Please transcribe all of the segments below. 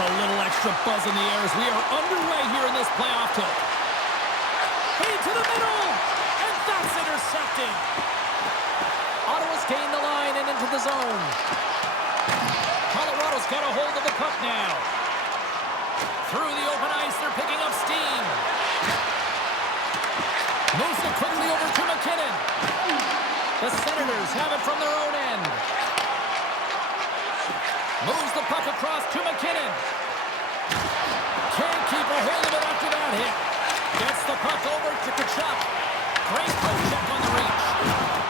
a little extra buzz in the air as we are underway here in this playoff tilt. Feed to the middle, and that's intercepted. Ottawa's gained the line and into the zone. Colorado's got a hold of the puck now. Through the open ice, they're picking up steam. Moves it quickly over to McKinnon. The Senators have it from their own end. Moves the puck across to McKinnon. Can't keep a hold of it after that hit. Gets the puck over to Kachuk. Great poke check on the reach.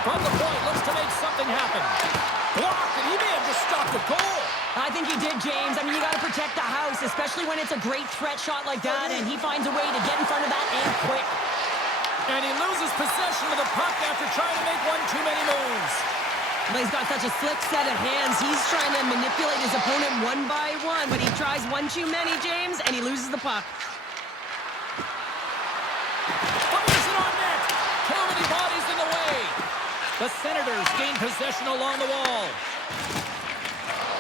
From the point, looks to make something happen. Blocked, and he may have just stopped a goal. I think he did, James. I mean, you got to protect the house, especially when it's a great threat shot like that, and he finds a way to get in front of that and quick. And he loses possession of the puck after trying to make one too many moves. Well, he's got such a slick set of hands. He's trying to manipulate his opponent one by one, but he tries one too many, James, and he loses the puck. Fires it on net. Too many bodies in the way. The Senators gain possession along the wall.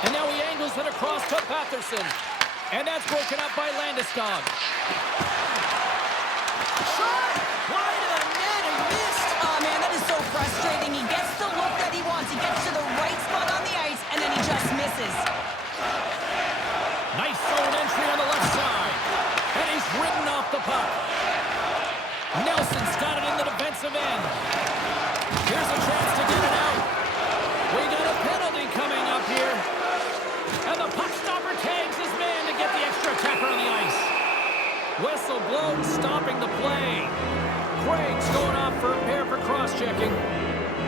And now he angles it across to Patterson. And that's broken up by Landeskog. Shot! Wide of the net and missed! Oh, man, that is so frustrating. He gets the look that he wants. He gets to the right spot on the ice, and then he just misses. Nice zone entry on the left side. And he's ridden off the puck. Nelson's got it in the defensive end. Here's a chance to get it out. We got a penalty coming up here. And the puck stopper tags his man to get the extra attacker on the ice. Whistle blown, stopping the play. Craig's going off for a pair for cross-checking.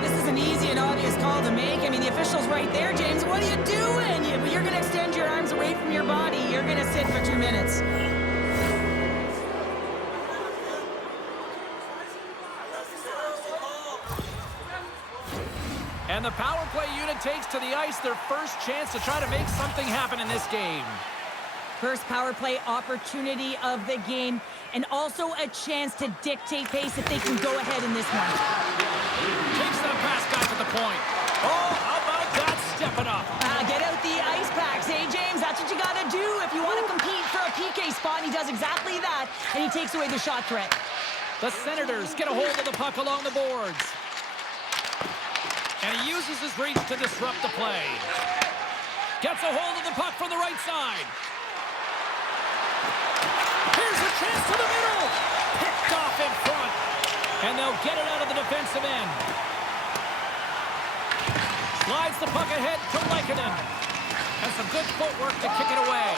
This is an easy and obvious call to make. I mean, the official's right there, James. What are you doing? You're going to extend your arms away from your body. You're going to sit for 2 minutes. And the power play unit takes to the ice their first chance to try to make something happen in this game. First power play opportunity of the game, and also a chance to dictate pace if they can go ahead in this one. Takes that pass back at the point. Oh, how about that stepping up? Get out the ice packs, hey, James? That's what you got to do if you want to compete for a PK spot. And he does exactly that, and he takes away the shot threat. The Senators get a hold of the puck along the boards. And he uses his reach to disrupt the play. Gets a hold of the puck from the right side. Here's a chance to the middle. Picked off in front. And they'll get it out of the defensive end. Slides the puck ahead to Lehkonen. Has some good footwork to kick it away.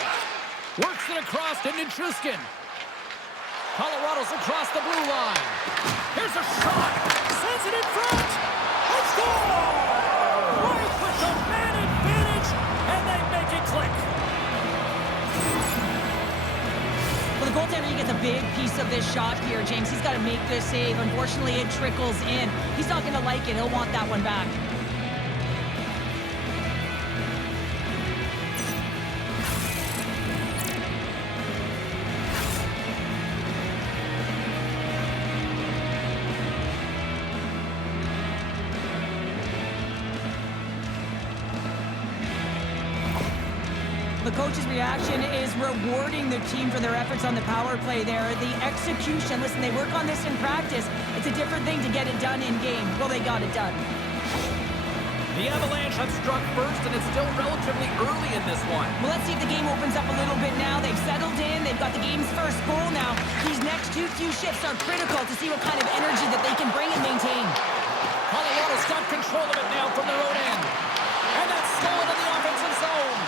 Works it across to Nichushkin. Colorado's across the blue line. Here's a shot. Sends it in front. Let's go! Right with the man advantage, and they make it click. Well, the goaltender, he gets a big piece of this shot here, James. He's got to make this save. Unfortunately, it trickles in. He's not going to like it. He'll want that one back. The coach's reaction is rewarding the team for their efforts on the power play there. The execution, listen, they work on this in practice. It's a different thing to get it done in game. Well, they got it done. The Avalanche have struck first, and it's still relatively early in this one. Well, let's see if the game opens up a little bit now. They've settled in. They've got the game's first goal now. These next few shifts are critical to see what kind of energy that they can bring and maintain. Colorado's got control of it now from their own end. And that's stolen in the offensive zone.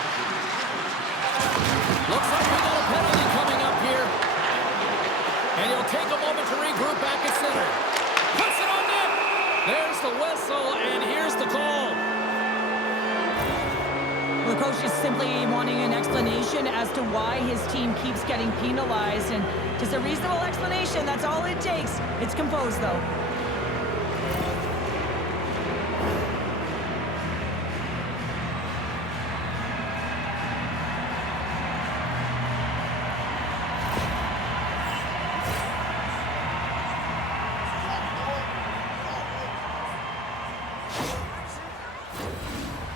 Looks like we got a penalty coming up here. And he'll take a moment to regroup back at center. Puts it on net. There's the whistle, and here's the call. The coach is simply wanting an explanation as to why his team keeps getting penalized. And just a reasonable explanation, that's all it takes. It's composed, though.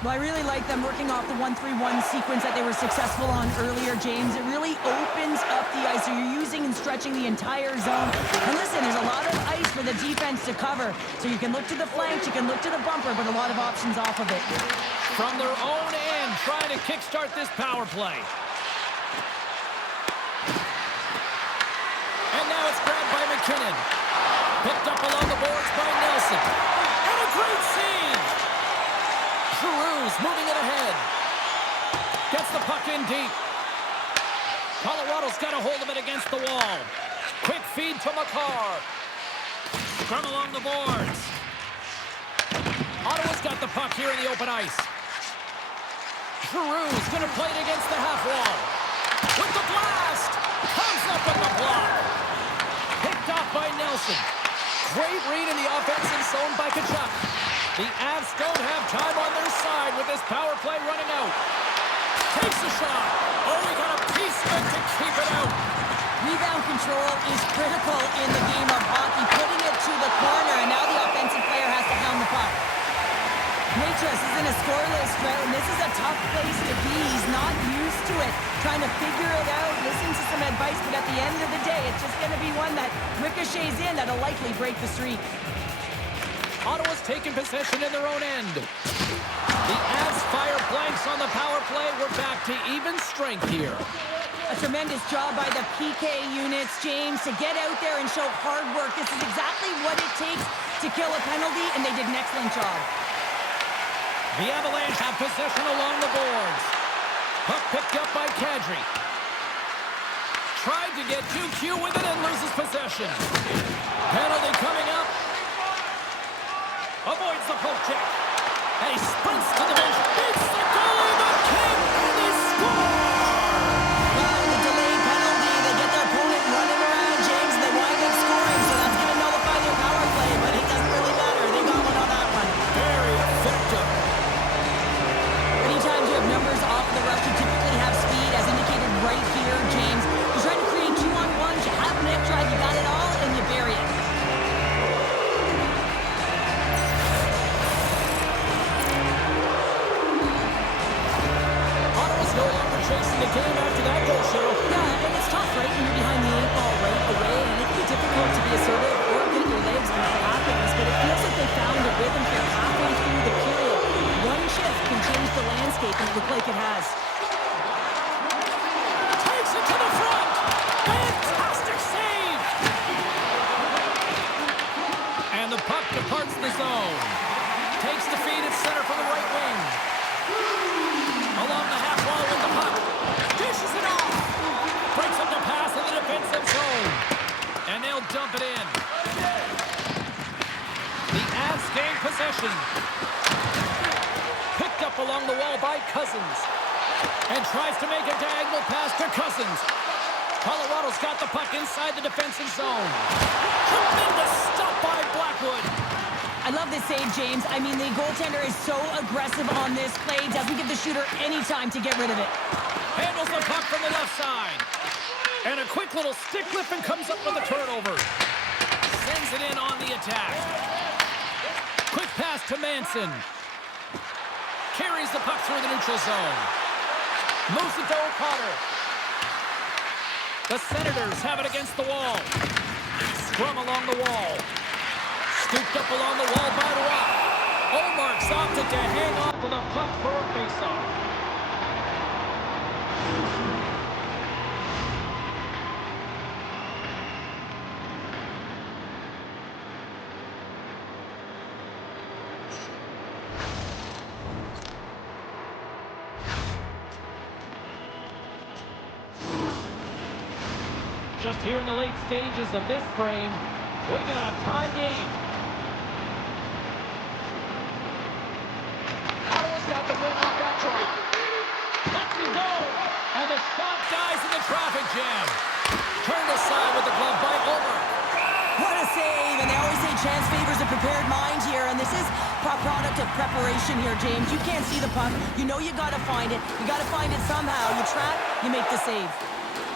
Well, I really like them working off the 1-3-1 sequence that they were successful on earlier, James. It really opens up the ice, so you're using and stretching the entire zone. And listen, there's a lot of ice for the defense to cover, so you can look to the flanks, you can look to the bumper, but a lot of options off of it. From their own end, trying to kickstart this power play. And now it's grabbed by McKinnon. Picked up along the boards by Nelson. And a great save! Giroux's moving it ahead. Gets the puck in deep. Colorado's got a hold of it against the wall. Quick feed to Makar. Scrum along the boards. Ottawa's got the puck here in the open ice. Giroux's going to play it against the half wall. With the blast! Comes up with the block. Picked off by Nelson. Great read in the offensive zone by Tkachuk. The Avs don't have time on their side with this power play running out. Takes a shot. Oh, he got a piece of it to keep it out. Rebound control is critical in the game of hockey, putting it to the corner, and now the offensive player has to hound the puck. Natras is in a scoreless drought, and this is a tough place to be. He's not used to it, trying to figure it out, listen to some advice, but at the end of the day, it's just going to be one that ricochets in that'll likely break the streak. Ottawa's taking possession in their own end. The Avs fire blanks on the power play. We're back to even strength here. A tremendous job by the PK units, James, to get out there and show hard work. This is exactly what it takes to kill a penalty, and they did an excellent job. The Avalanche have possession along the boards. Puck picked up by Kadri. Tried to get 2Q with it and loses possession. Penalty coming up. Avoids the poke check. And he sprints to the bench. Beats the goalie, the king, and he scores! Well, the delayed penalty, they get their opponent running around, James, and they wind up scoring, so that's going to nullify their power play, but it doesn't really matter. They got one on that one. Very effective. Anytime you have numbers off the rush, you typically have speed, as indicated right here, James. You're trying to create 2-on-1s, you have net drive, you got it all, and you bury it. Ottawa's no longer chasing the game after that goal, Cheryl. Yeah, and it's tough, right, when you're behind the 8 ball right away, and it can be difficult to be assertive or get your legs and what happens, but it feels like they found a rhythm here halfway through the period. One shift can change the landscape, and it looks like it has. Takes it to the front. Fantastic save. And the puck departs the zone. Takes the feed at center from the right wing. Along the half wall with the puck. Dishes it off. Breaks up the pass in the defensive zone. And they'll dump it in. The Avs gain possession. Picked up along the wall by Cousins. And tries to make a diagonal pass to Cousins. Colorado's got the puck inside the defensive zone. Tremendous stop by Blackwood. I love this save, James. I mean, the goaltender is so aggressive on this play. Doesn't give the shooter any time to get rid of it. Handles the puck from the left side. And a quick little stick lift and comes up with a turnover. Sends it in on the attack. Quick pass to Manson. Carries the puck through the neutral zone. Moves it to O'Connor. The Senators have it against the wall. Scrum along the wall. Scooped up along the wall by Rock. Omark's opted to hang on to the puck for a faceoff. Just here in the late stages of this frame, we got a tie game. Ottawa's got the win off that draw. Lets it go, and the shot dies in the traffic jam. Turned aside with the glove by Omark. What a save, and they always say chance favors a prepared mind here, and this is a product of preparation here, James. You can't see the puck. You know you got to find it. You got to find it somehow. You trap, you make the save.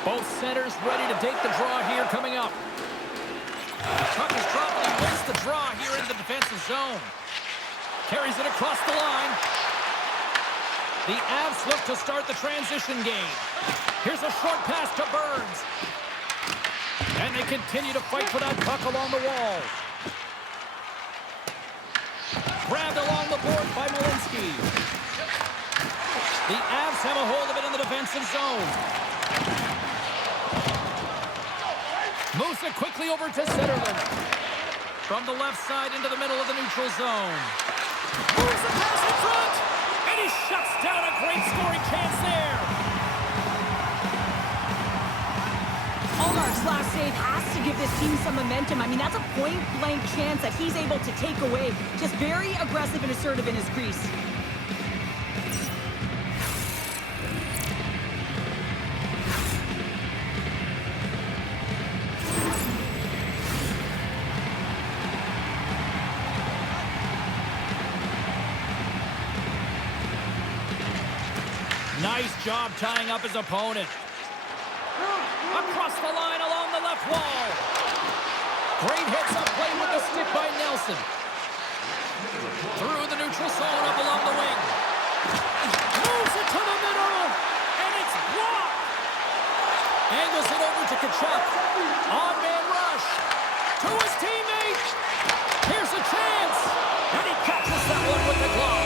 Both centers ready to take the draw here coming up. Puck is dropped and he wins the draw here in the defensive zone. Carries it across the line. The Avs look to start the transition game. Here's a short pass to Burns. And they continue to fight for that puck along the wall. Grabbed along the board by Malinsky. The Avs have a hold of it in the defensive zone. Moves it quickly over to Zetterlund. From the left side into the middle of the neutral zone. Moves the pass in front. And he shuts down a great scoring chance there. Allmark's last save has to give this team some momentum. I mean, that's a point-blank chance that he's able to take away. Just very aggressive and assertive in his crease. Nice job tying up his opponent. Across the line along the left wall. Great hits up play with the stick by Nelson. Through the neutral zone up along the wing. Moves it to the middle. And it's blocked. Angles it over to Tkachuk. On-man rush. To his teammate. Here's a chance. And he catches that one with the glove.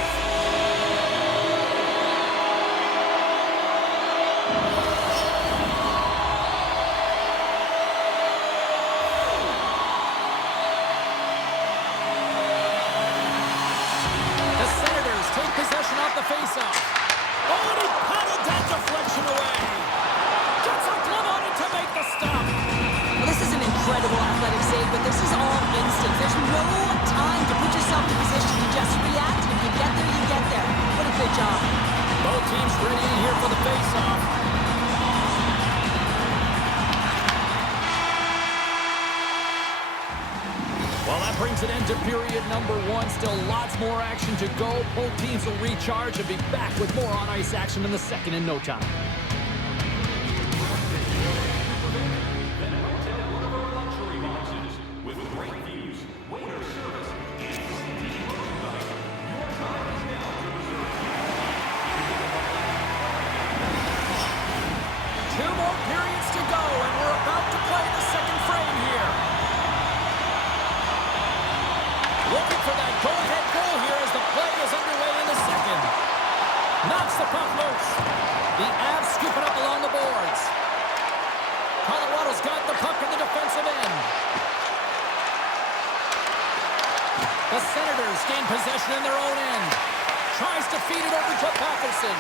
The face-off. Oh, and he paddled that deflection away. Gets a glove on it to make the stop. Well, this is an incredible athletic save, but this is all instinct. There's no time to put yourself in position. You just react. If you get there, you get there. What a good job. Both teams ready in here for the face-off. Well, that brings an end to period number one. Still lots more action to go. Both teams will recharge and be back with more on-ice action in the second in no time. Two more periods to go, and we're about to play the second frame here. Looking for that go-ahead goal here as the play is underway in the second. Knocks the puck loose. The Avs scoop it up along the boards. Colorado's got the puck in the defensive end. The Senators gain possession in their own end. Tries to feed it over to Patterson.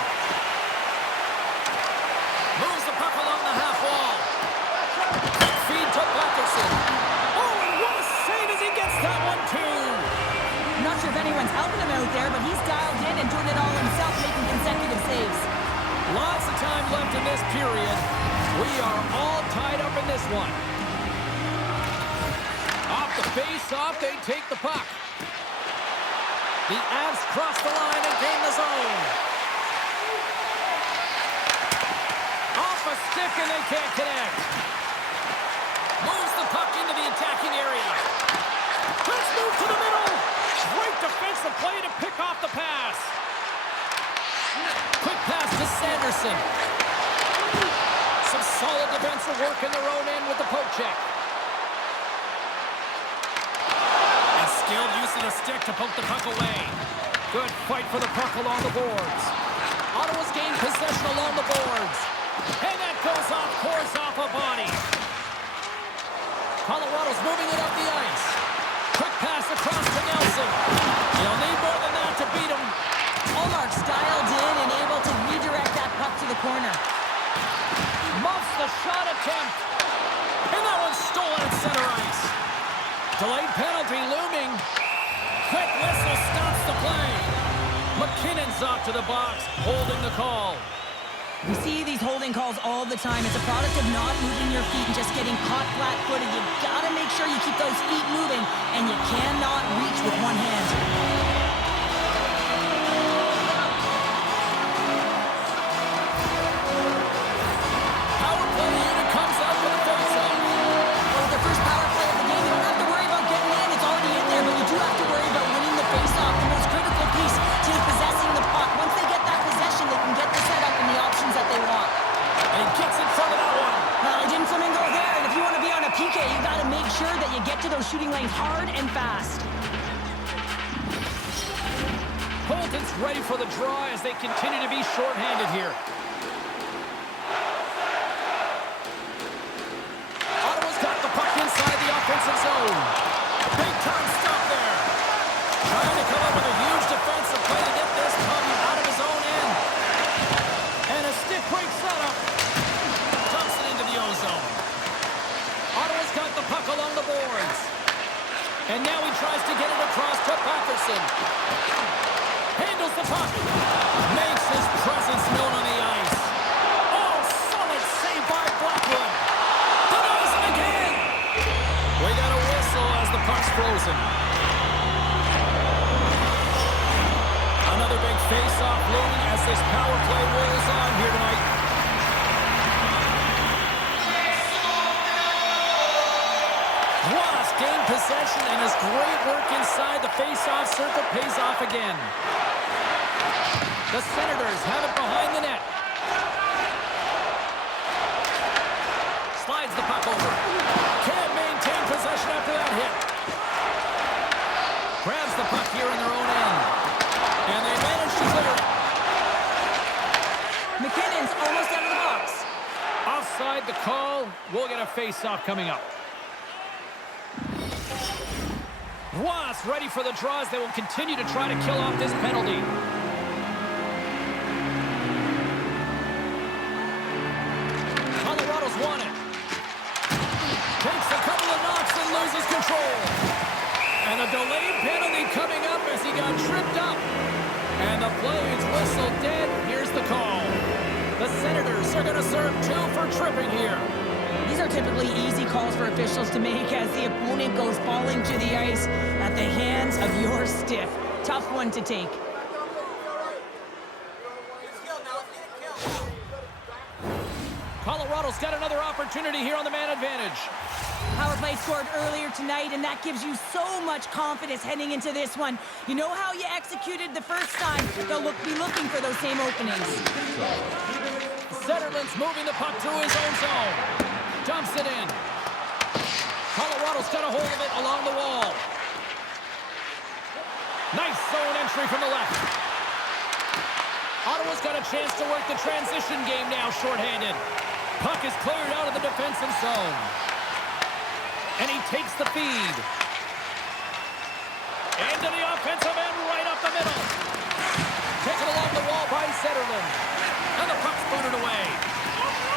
Moves the puck along the half wall. Feed to Patterson. Oh, and what a save as he gets that one too. I'm not sure if anyone's helping him out there, but he's dialed in and doing it all himself, making consecutive saves. Lots of time left in this period. We are all tied up in this one. Off the face-off, they take the puck. The Avs cross the line and gain the zone. Off a stick and they can't connect. Moves the puck into the attacking area. Let's move to the middle. Great defensive play to pick off the pass. Quick pass to Sanderson. Some solid defensive work in their own end with the poke check. A skilled use of the stick to poke the puck away. Good fight for the puck along the boards. Ottawa's gained possession along the boards. And that goes off, pours off a body. Colorado's moving it up the ice. Quick pass across to Nelson. He'll need more than that to beat him. Allmark's dialed in and able to redirect that puck to the corner. Muffs the shot attempt. And that one's stolen at center ice. Delayed penalty looming. Quick whistle stops the play. McKinnon's off to the box, holding the call. We see these holding calls all the time. It's a product of not moving your feet and just getting caught flat-footed. You gotta make sure you keep those feet moving, and you cannot reach with one hand. Power play unit comes out for the face-off. Well, the first power play of the game, you don't have to worry about getting in. It's already in there, but you do have to worry about winning the face-off. The most critical piece to possessing the puck. Once they get that possession, they PK, you got to make sure that you get to those shooting lanes hard and fast. Bolton's ready for the draw as they continue to be shorthanded here. Ottawa's got the puck inside the offensive zone. Big time stop there. Trying to come up with a huge defensive play to get this puck out of his own end. And a stick break setup. Dumps it into the O-zone. Ottawa's got the puck along the boards. And now he tries to get it across to Patterson. Handles the puck. Makes his presence known on the ice. Oh, solid save by Blackwood. Denies him again. We got a whistle as the puck's frozen. Another big face-off looming as this power play rolls on here tonight. Wasp gained possession, and his great work inside the face-off circle pays off again. The Senators have it behind the net. Slides the puck over. Can't maintain possession after that hit. Grabs the puck here in their own end. And they manage to clear it. McKinnon's almost out of the box. Offside the call. We'll get a face-off coming up. Wasp ready for the draws. They will continue to try to kill off this penalty. Colorado's won it. Takes a couple of knocks and loses control. And a delayed penalty coming up as he got tripped up. And the play's whistle dead. Here's the call. The Senators are going to serve 2 for tripping here. These are typically easy calls for officials to make as the opponent goes falling to the ice at the hands of your stiff. Tough one to take. Colorado's got another opportunity here on the man advantage. Power play scored earlier tonight, and that gives you so much confidence heading into this one. You know how you executed the first time. They'll be looking for those same openings. Zetterlund's moving the puck through his own zone. Dumps it in. Colorado's got a hold of it along the wall. Nice zone entry from the left. Ottawa's got a chance to work the transition game now shorthanded. Puck is cleared out of the defensive zone. And he takes the feed. Into the offensive end, right up the middle. Taken along the wall by Zetterlund. And the puck's booted away.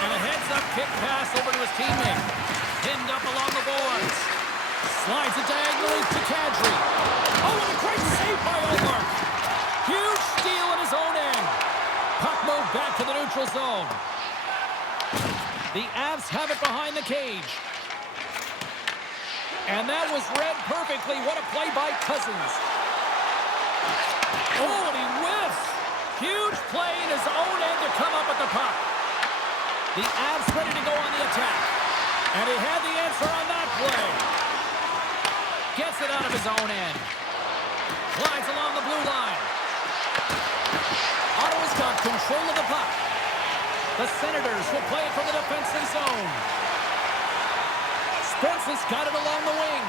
And a heads-up kick pass over to his teammate. Pinned up along the boards. Slides it diagonally to Kadri. Oh, and a great save by Omar. Huge steal in his own end. Puck moved back to the neutral zone. The Avs have it behind the cage. And that was read perfectly. What a play by Cousins. Oh, and he whiffs. Huge play in his own end to come up with the puck. The Avs ready to go on the attack. And he had the answer on that play. Gets it out of his own end. Glides along the blue line. Ottawa's got control of the puck. The Senators will play it from the defensive zone. Spence has got it along the wing.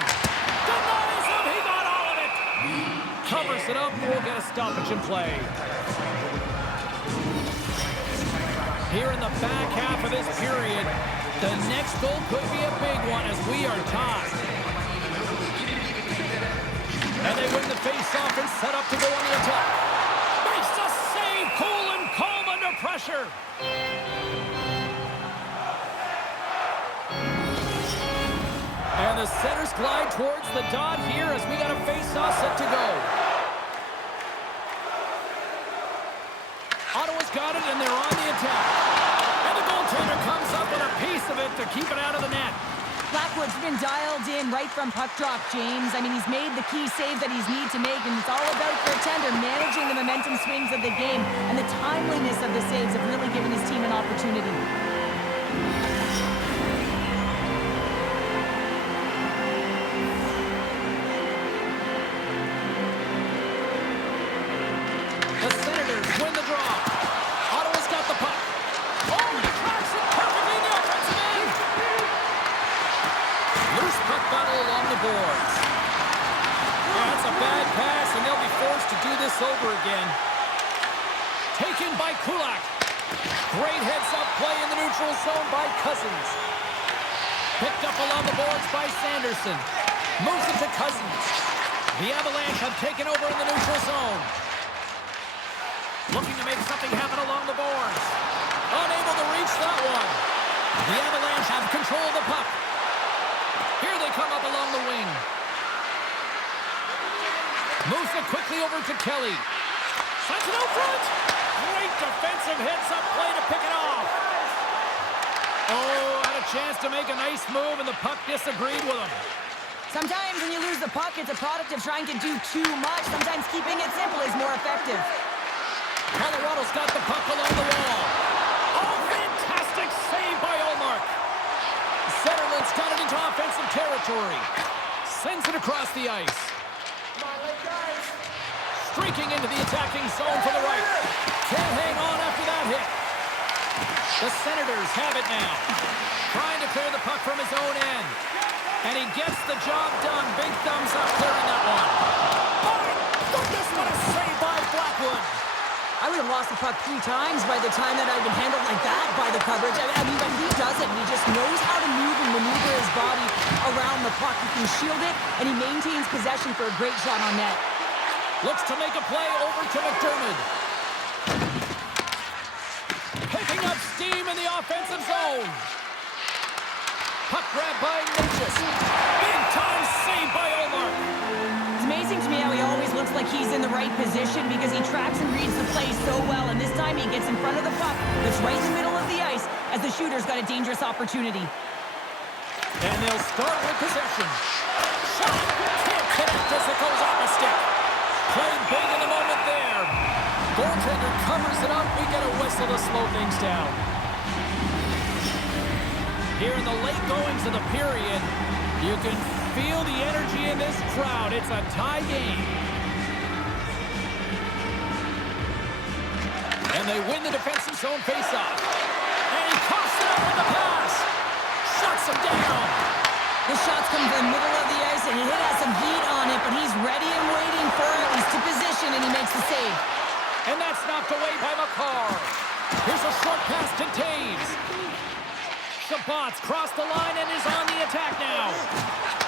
Denies him. He got all of it. Covers it up. We'll get a stoppage in play. Here in the back half of this period, the next goal could be a big one as we are tied. And they win the face-off and set up to go on the attack. Makes a save. Cool and calm under pressure. And the centers glide towards the dot here as we got a face-off set to go. Ottawa's got it, and they're on the attack. And the goaltender comes up with a piece of it to keep it out of the net. Blackwood's been dialed in right from puck drop, James. I mean, he's made the key save that he's need to make, and it's all about goaltender managing the momentum swings of the game, and the timeliness of the saves have really given his team an opportunity. The Senators win the draw. Ottawa's got the puck. Oh, and he cracks it perfectly in the offensive end. this over again. Taken by Kulak. Great heads-up play in the neutral zone by Cousins. Picked up along the boards by Sanderson. Moves it to Cousins. The Avalanche have taken over in the neutral zone. Looking to make something happen along the boards. Unable to reach that one. The Avalanche have control of the puck. Here they come up along the wing. Moves it quickly over to Kelly. Sends it out front. Great defensive heads-up play to pick it off. Oh, had a chance to make a nice move, and the puck disagreed with him. Sometimes when you lose the puck, it's a product of trying to do too much. Sometimes keeping it simple is more effective. Colorado's got the puck along the wall. Oh, fantastic save by Ullmark. Zetterlund's got it into offensive territory. Sends it across the ice. Streaking into the attacking zone for the right. Can't hang on after that hit. The Senators have it now. Trying to clear the puck from his own end. And he gets the job done. Big thumbs up clearing that one. My goodness, what a save by Blackwood. I would have lost the puck 3 times by the time that I'd been handled like that by the coverage. I mean, but he doesn't. He just knows how to move and maneuver his body around the puck. He can shield it, and he maintains possession for a great shot on net. Looks to make a play over to McDermott. Picking up steam in the offensive zone. Puck grab by Natchez. Big time save by Omar. It's amazing to me how he always looks like he's in the right position because he tracks and reads the play so well. And this time he gets in front of the puck that's right in the middle of the ice as the shooter's got a dangerous opportunity. And they'll start with possession. Shot. Can't connect as it goes off the stick. Played big in the moment there. Goaltender covers it up. We get a whistle to slow things down. Here in the late goings of the period, you can feel the energy in this crowd. It's a tie game. And they win the defensive zone faceoff. And he coughs it up with the pass. Shuts him down. The shots come from the middle of the ice, and he has some heat on it, but he's ready and waiting for it. He's to position, and he makes the save. And that's knocked away by McCarr. Here's a short pass to Taves. Sabat's crossed the line and is on the attack now.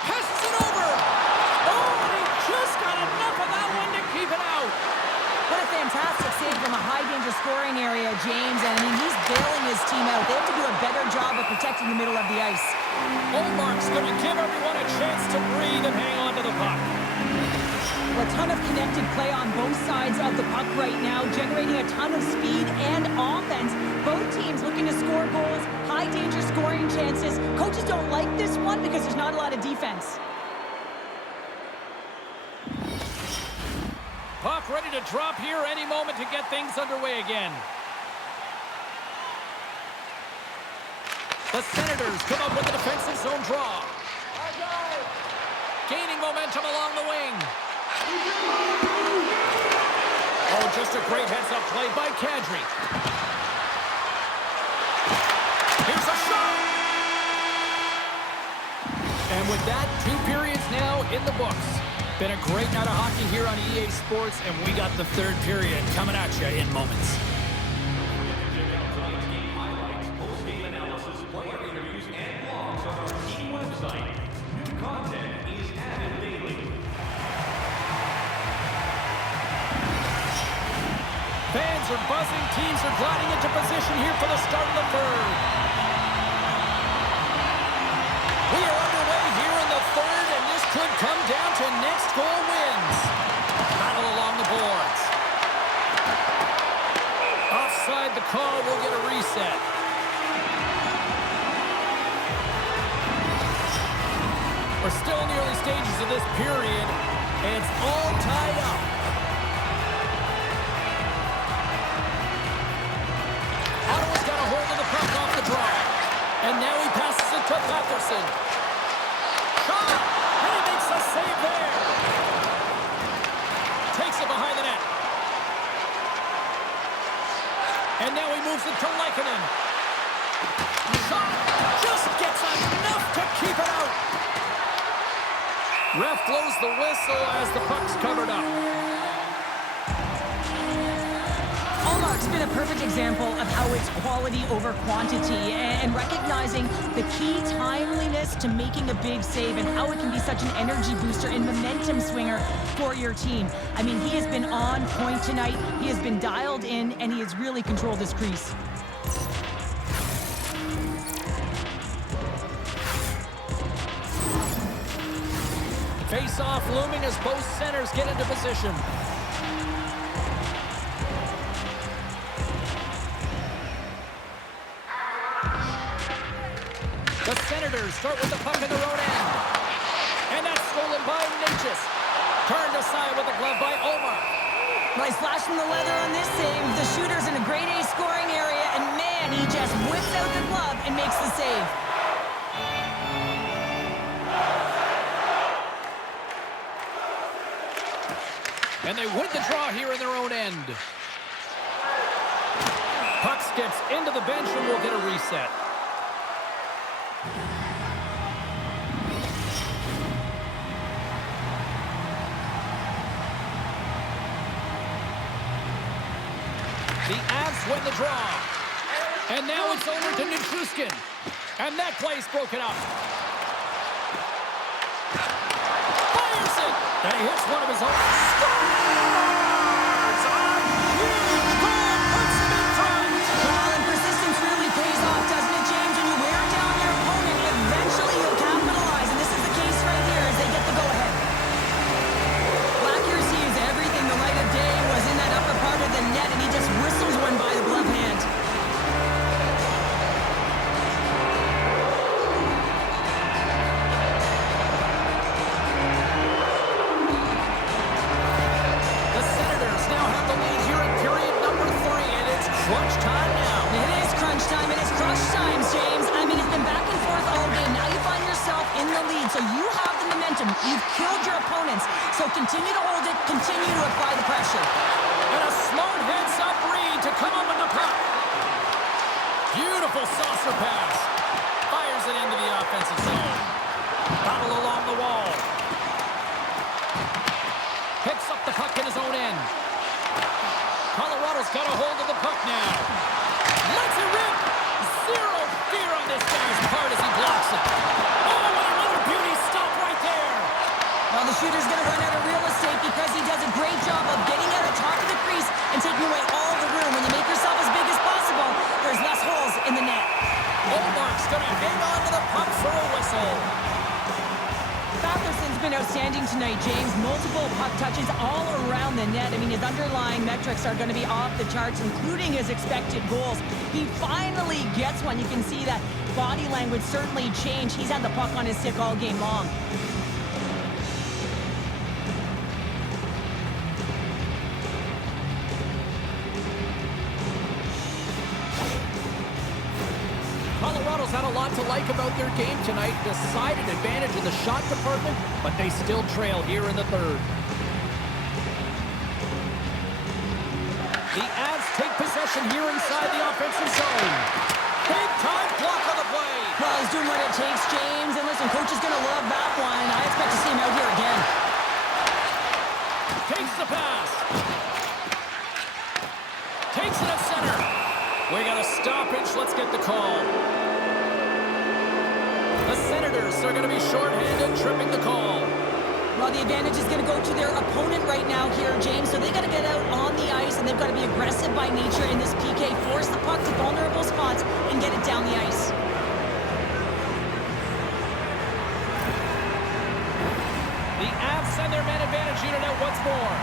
Passes it over. Oh, he just got enough of that one to keep it out. What a fantastic save from a high-danger scoring area, James. And I mean, he's bailing his team out. They have to do a better job of protecting the middle of the ice. Ullmark's going to give everyone a chance to breathe and hang on to the puck. A ton of connected play on both sides of the puck right now, generating a ton of speed and offense. Both teams looking to score goals, high-danger scoring chances. Coaches don't like this one because there's not a lot of defense. Puck ready to drop here any moment to get things underway again. The Senators come up with a defensive zone draw. Gaining momentum along the wing. Oh, just a great heads-up play by Kadri. Here's a shot! And with that, 2 periods now in the books. Been a great night of hockey here on EA Sports, and we got the 3rd period coming at you in moments. Fans are buzzing. Teams are gliding into position here for the start of the 3rd. We are underway here in the 3rd, and this could come down to next goal wins. Battle along the boards. Offside the call. We'll get a reset. We're still in the early stages of this period, and it's all tied up. Ottawa's got a hold of the puck off the draw. And now he passes it to Patterson. Shot! And he makes a save there. Takes it behind the net. And now he moves it to Lehkonen. Shot! Just gets enough to keep it out. Ref blows the whistle as the puck's covered up. Ullmark's been a perfect example of how it's quality over quantity and recognizing the key timeliness to making a big save and how it can be such an energy booster and momentum swinger for your team. I mean, he has been on point tonight. He has been dialed in, and he has really controlled his crease. Face-off looming as both centers get into position. The Senators start with the puck in their own end. And that's stolen by Natchez. Turned aside with the glove by Omar. Nice flash from the leather on this save. The shooter's in a grade A scoring area, and man, he just whips out the glove and makes the save. And they win the draw here in their own end. Puck skips into the bench and will get a reset. The Avs win the draw. And now it's over to Nichushkin. And that play's broken up. Fires it! And he hits one of his own. Scores! A huge goal puts him in front! Well, and persistence really pays off, doesn't it, James? When you wear down your opponent, eventually you'll capitalize. And this is the case right here as they get the go-ahead. Accuracy is everything. The light of day was in that upper part of the net, and he just whistles one by the glove hand. The Senators now have the lead here in period number 3, and it's crunch time now. It is crunch time, and it's crush time, James. I mean, it's been back and forth all game. Now you find yourself in the lead, so you have the momentum. You've killed your opponents, so continue to hold it, continue to apply the pressure. And a smart heads-up read to come up with the puck. Beautiful saucer pass. Fires it into the offensive zone. Battle along the wall. Picks up the puck in his own end. Colorado's got a hold of the puck now. Lets it rip. Zero fear on this guy's part as he blocks it. Oh, and another beauty stop right there. Well, the shooter's going to run out of real estate because he does a great job of getting out of top of the crease and taking away all the room. When you make yourself as big as possible, there's less holes in the net. Omark's going to hang on to the puck for a whistle. Fatherson's been outstanding tonight, James. Multiple puck touches all around the net. I mean, his underlying metrics are going to be off the charts, including his expected goals. He finally gets one. You can see that body language certainly changed. He's had the puck on his stick all game long. Colorado's had a lot to like about their game tonight. Decided advantage in the shot department, but they still trail here in the third. The Avs take possession here inside the offensive zone. Big time block on the play. Well, he's doing what it takes, James. And listen, coach is going to love that one. I expect to see him out here again. Takes the pass. Takes it at center. We got a stoppage. Let's get the call. The Senators are going to be shorthanded, tripping the call. Well, the advantage is going to go to their opponent right now here, James. So they got to get out on the ice, and they've got to be aggressive by nature in this PK. Force the puck to vulnerable spots and get it down the ice. The Avs send their man advantage unit out once more.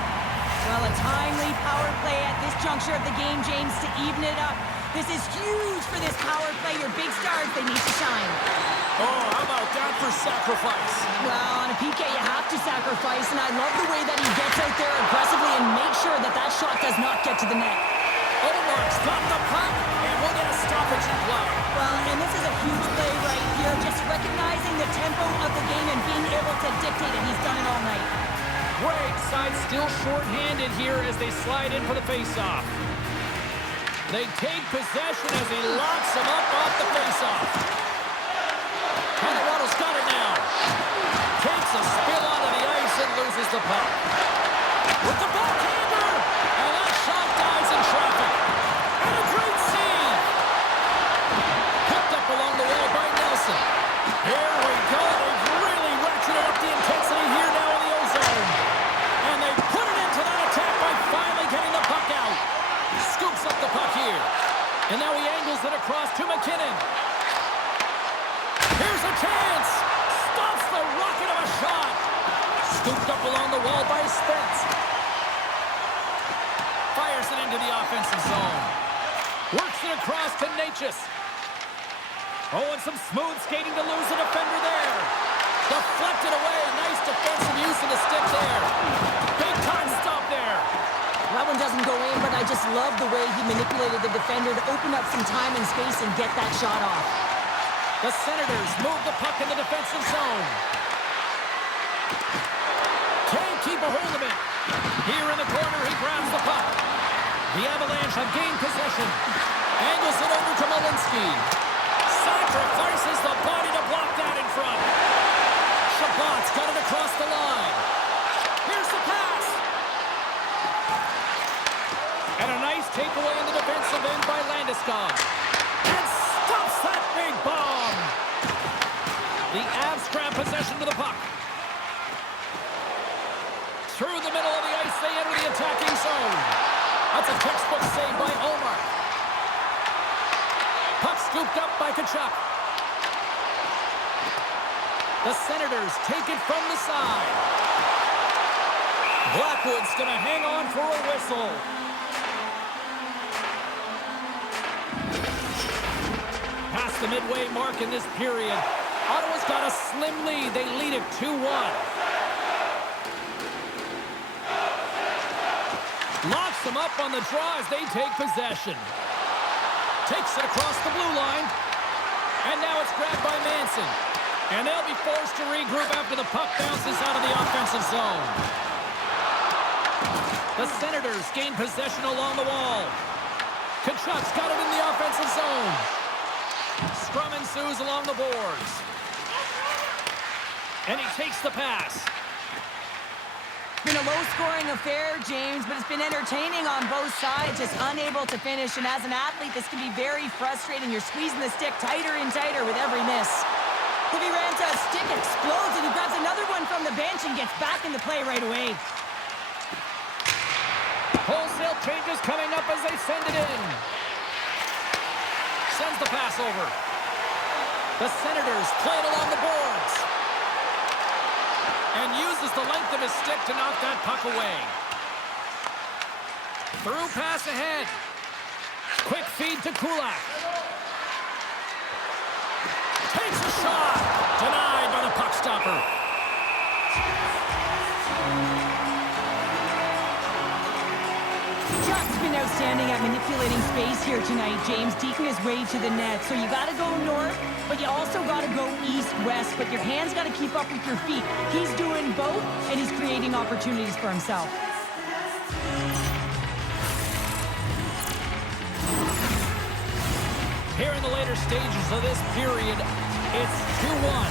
Well, a timely power play at this juncture of the game, James, to even it up. This is huge for this power play. Your big stars, they need to shine. Oh, how about that for sacrifice? Well, on a PK, you have to sacrifice, and I love the way that he gets out there aggressively and makes sure that that shot does not get to the net. Omark's got the puck, and we'll get a stoppage in play. Well, and this is a huge play right here, just recognizing the tempo of the game and being able to dictate it. He's done it all night. Right side still short-handed here as they slide in for the face-off. They take possession as he locks him up off the face-off. Colorado's got it now. Takes a spill onto the ice and loses the puck. With the backhander! And that shot dies in traffic. Here's a chance. Stops the rocket of a shot. Scooped up along the wall by Spence. Fires it into the offensive zone. Works it across to Natchez. Oh, and some smooth skating to lose a defender there. Deflected away. Nice defensive use of the stick there. Big time stop there. That one doesn't go in, but I just love the way he manipulated the defender to open up some time and space and get that shot off. The Senators move the puck in the defensive zone. Can't keep a hold of it. Here in the corner, he grabs the puck. The Avalanche have gained possession. Angles it over to Malinsky. Sacrifices the body to block that in front. Chabot's got it across the line. Here's the pass. And a nice takeaway in the defensive end by Landeskog. And stops that big bomb. The Avs grab possession to the puck. Through the middle of the ice, they enter the attacking zone. That's a textbook save by Omar. Puck scooped up by Tkachuk. The Senators take it from the side. Blackwood's going to hang on for a whistle. Past the midway mark in this period. Ottawa's got a slim lead. They lead it 2-1. Locks them up on the draw as they take possession. Takes it across the blue line. And now it's grabbed by Manson. And they'll be forced to regroup after the puck bounces out of the offensive zone. The Senators gain possession along the wall. Tkachuk's got it in the offensive zone. Scrum ensues along the boards. And he takes the pass. Been a low-scoring affair, James, but it's been entertaining on both sides, just unable to finish. And as an athlete, this can be very frustrating. You're squeezing the stick tighter and tighter with every miss. Kiviranta's stick explodes, and he grabs another one from the bench and gets back into play right away. Wholesale changes coming up as they send it in. Sends the pass over. The Senators play it along the boards. And uses the length of his stick to knock that puck away. Through pass ahead. Quick feed to Kulak. Takes a shot. Denied by the puck stopper. Chuck's been outstanding at manipulating space here tonight, James, deeking his way to the net. So you got to go north, but you also got to go east-west. But your hands got to keep up with your feet. He's doing both, and he's creating opportunities for himself. Here in the later stages of this period, it's 2-1.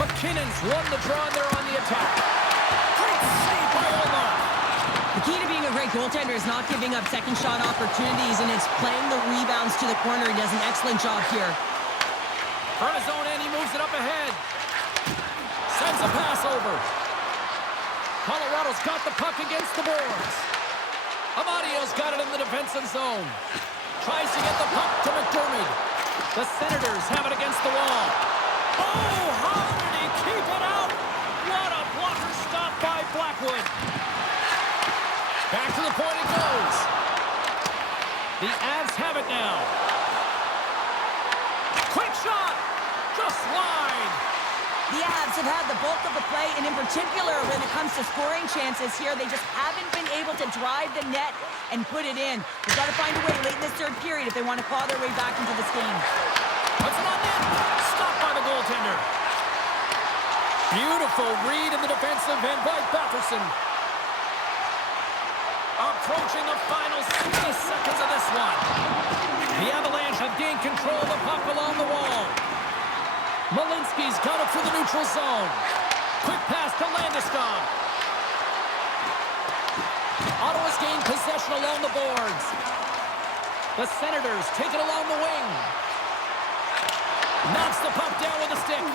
McKinnon's won the draw, and they're on the attack. Great save by Omar. The key to being a great goaltender is not giving up second shot opportunities, and it's playing the rebounds to the corner. He does an excellent job here. From his own end, he moves it up ahead. Sends a pass over. Colorado's got the puck against the boards. Amadio's got it in the defensive zone. Tries to get the puck to McDermott. The Senators have it against the wall. Oh, how did he keep it out? What a blocker stop by Blackwood. Back to the point it goes. The Avs have it now. Quick shot. Just wide. The Avs have had the bulk of the play, and in particular, when it comes to scoring chances here, they just haven't been able to drive the net and put it in. They've got to find a way late in this third period if they want to claw their way back into this game. Puts it on net. Stopped by the goaltender. Beautiful read in the defensive end by Batherson. Approaching the final 60 seconds of this one. The Avalanche have gained control of the puck along the wall. Malinsky's got it through the neutral zone. Quick pass to Landeskog. Ottawa's gained possession along the boards. The Senators take it along the wing. Knocks the puck down with a stick.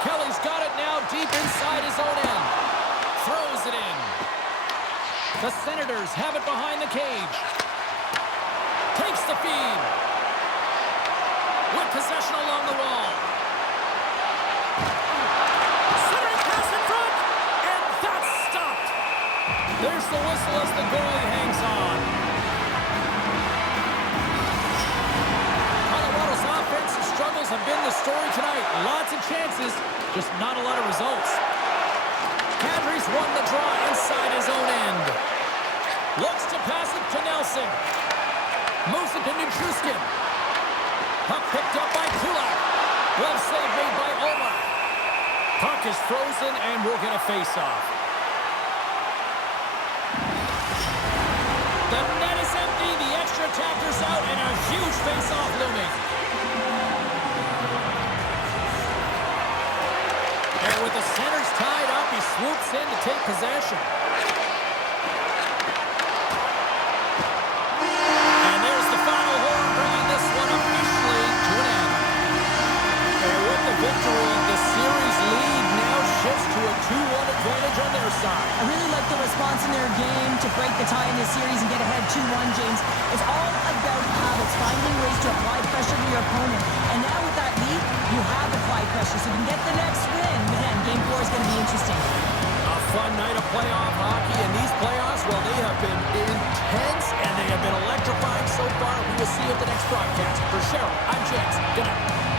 Kelly's got it now deep inside his own end. Throws it in. The Senators have it behind the cage. Takes the feed. With possession along the wall. Centering pass in front. And that's stopped. There's the whistle as the goalie hangs on. Colorado's offensive struggles have been the story tonight. Lots of chances, just not a lot of results. Kadri's won the draw inside his own end. Looks to pass it to Nelson. Moves it to Nichushkin. Puck picked up by Kulak. Glove save made by Omar. Puck is frozen and we'll get a face-off. The net is empty. The extra attacker's out and a huge face-off looming. And with the centers tied up, he swoops in to take possession. And there's the final horn, bringing this one officially to an end. And with the victory, the series lead now shifts to a 2-1 advantage on their side. I really like the response in their game to break the tie in this series and get ahead 2-1, James. It's all about habits, finding ways to apply pressure to your opponent. And now with that lead, you have applied pressure, so you can get the next win. Man, Game 4 is going to be interesting. A fun night of playoff hockey, and these playoffs, well, they have been intense, and they have been electrifying so far. We will see you at the next broadcast. For Cheryl, I'm James. Good night.